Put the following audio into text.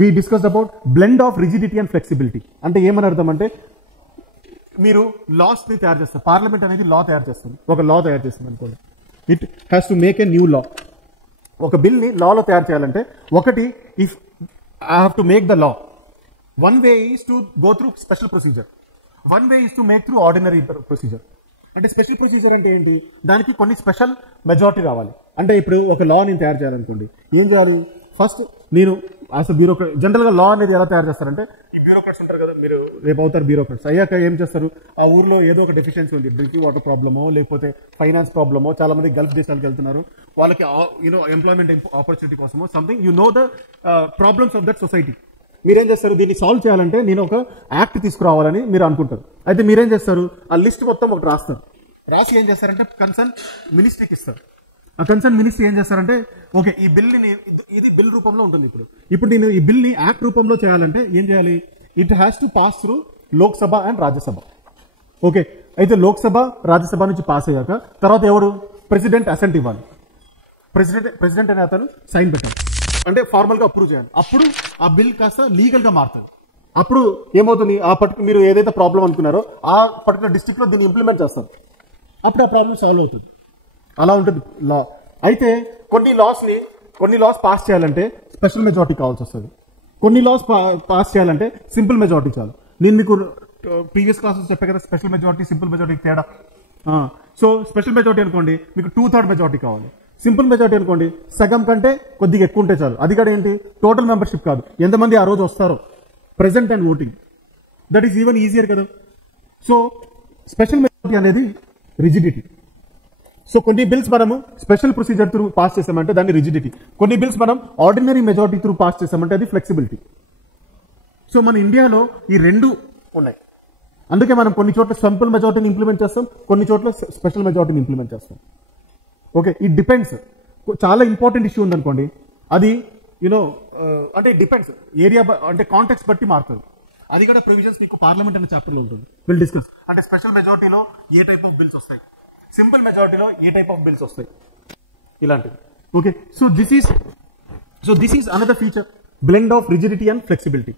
We discussed about blend of rigidity and flexibility. అంటే ఏమని అర్థం అంటే మీరు లాస్ని తయారు చేస్తారు. పార్లమెంట్ అనేది లా తయారు చేస్తుంది. ఒక లా తయారు చేస్తుంది అనుకోండి. It has to make a new లా. ఒక బిల్ని లాలో తయారు చేయాలంటే ఒకటి, if I have to make the law, one way is to go through special procedure, one way is to make through ordinary procedure. అంటే స్పెషల్ ప్రొసీజర్ అంటే ఏంటి? దానికి కొన్ని special majority రావాలి. అంటే ఇప్పుడు ఒక లా నేను తయారు చేయాలనుకోండి, ఏం చేయాలి? ఫస్ట్ నేను యాజ్ అ బ్యూరోక్రాట్, జనరల్గా లా అనేది ఎలా తయారు చేస్తారంటే, ఈ బ్యూరోక్రాట్స్ ఉంటారు కదా, మీరు రేపు అవుతారు బ్యూరోక్రాట్స్ అయ్యాక ఏం చేస్తారు? ఆ ఊర్లో ఏదో ఒక డెఫిషియన్సీ ఉంది, డ్రింకింగ్ వాటర్ ప్రాబ్లమో లేకపోతే ఫైనాన్స్ ప్రాబ్లమో, చాలా మంది గల్ఫ్ దేశాలకు వెళ్తున్నారు, వాళ్ళకి ఎంప్లాయ్మెంట్ ఆపర్చునిటీ కోసమో something, you know the problems of that society. మీరేం చేస్తారు? దీన్ని సాల్వ్ చేయాలంటే నేను ఒక యాక్ట్ తీసుకురావాలని మీరు అనుకుంటారు. అయితే మీరేం చేస్తారు? ఆ లిస్ట్ మొత్తం ఒకటి రాస్తారు. రాసి ఏం చేస్తారంటే కన్సర్న్ మినిస్ట్రీకి ఇస్తారు. ఆ కన్సర్న్ మినిస్ట్రీ ఏం చేస్తారంటే, ఓకే ఈ బిల్ని, ఇది బిల్ రూపంలో ఉంటుంది. ఇప్పుడు నేను ఈ బిల్ని యాక్ట్ రూపంలో చేయాలంటే ఏం చేయాలి? It has to pass through Lok Sabha and Rajya Sabha. Okay, అయితే లోక్సభ రాజ్యసభ నుంచి పాస్ అయ్యాక తర్వాత ఎవరు? ప్రెసిడెంట్ అసెంట్ ఇవ్వాలి. ప్రెసిడెంట్ అనే అతను సైన్ పెట్టాలి, అంటే ఫార్మల్ గా అప్రూవ్ చేయాలి. అప్పుడు ఆ బిల్ కాస్త లీగల్ గా మారుతుంది. అప్పుడు ఏమవుతుంది? ఆ పర్టికులర్ మీరు ఏదైతే ప్రాబ్లం అనుకున్నారో ఆ పర్టికులర్ డిస్ట్రిక్ట్ లో దీన్ని ఇంప్లిమెంట్ చేస్తారు. అప్పుడు ఆ ప్రాబ్లం సాల్వ్ అవుతుంది. అలా ఉంటుంది లా. అయితే కొన్ని లాస్ పాస్ చేయాలంటే స్పెషల్ మెజారిటీ కావాల్సి వస్తుంది. కొన్ని లాస్ పాస్ చేయాలంటే సింపుల్ మెజారిటీ చాలు. నేను మీకు ప్రీవియస్ క్లాసెస్ చెప్పే కదా స్పెషల్ మెజారిటీ సింపుల్ మెజారిటీ తేడా. సో స్పెషల్ మెజారిటీ అనుకోండి మీకు 2/3 మెజారిటీ కావాలి. సింపుల్ మెజారిటీ అనుకోండి సగం కంటే కొద్దిగా ఎక్కువ ఉంటే చాలు. అది కూడా ఏంటి? టోటల్ మెంబర్షిప్ కాదు, ఎంతమంది ఆ రోజు వస్తారో, present and voting. That is even easier కదా. సో స్పెషల్ మెజారిటీ అనేది రిజిడిటీ. సో కొన్ని బిల్స్ మనము స్పెషల్ ప్రొసీజర్ త్రూ పాస్ చేసామంటే దాన్ని రిజిడిటీ. కొన్ని బిల్స్ మనం ఆర్డినరీ మెజారిటీ త్రూ పాస్ చేసామంటే అది ఫ్లెక్సిబిలిటీ. సో మన ఇండియాలో ఈ రెండు ఉన్నాయి. అందుకే మనం కొన్ని చోట్ల సింపుల్ మెజారిటీని ఇంప్లిమెంట్ చేస్తాం, కొన్ని చోట్ల స్పెషల్ మెజారిటీని ఇంప్లిమెంట్ చేస్తాం. Okay, it depends. చాలా ఇంపార్టెంట్ ఇష్యూ ఉందనుకోండి, అది అంటే ఇట్ డిపెండ్స్ ఏరియా, అంటే కాంటెక్స్ట్ బట్టి మారుతుంది. అది కూడా ప్రొవిజన్స్ మీకు పార్లమెంట్ అనే చాప్టర్లో ఉంటుంది, విల్ డిస్కస్. అంటే స్పెషల్ మెజారిటీలో ఏ టైప్ ఆఫ్ బిల్స్ వస్తాయి, సింపుల్ మెజారిటీలో ఏ టైప్ ఆఫ్ బిల్స్ వస్తాయి, ఇలాంటివి. Okay, so this is another feature, blend of rigidity and flexibility.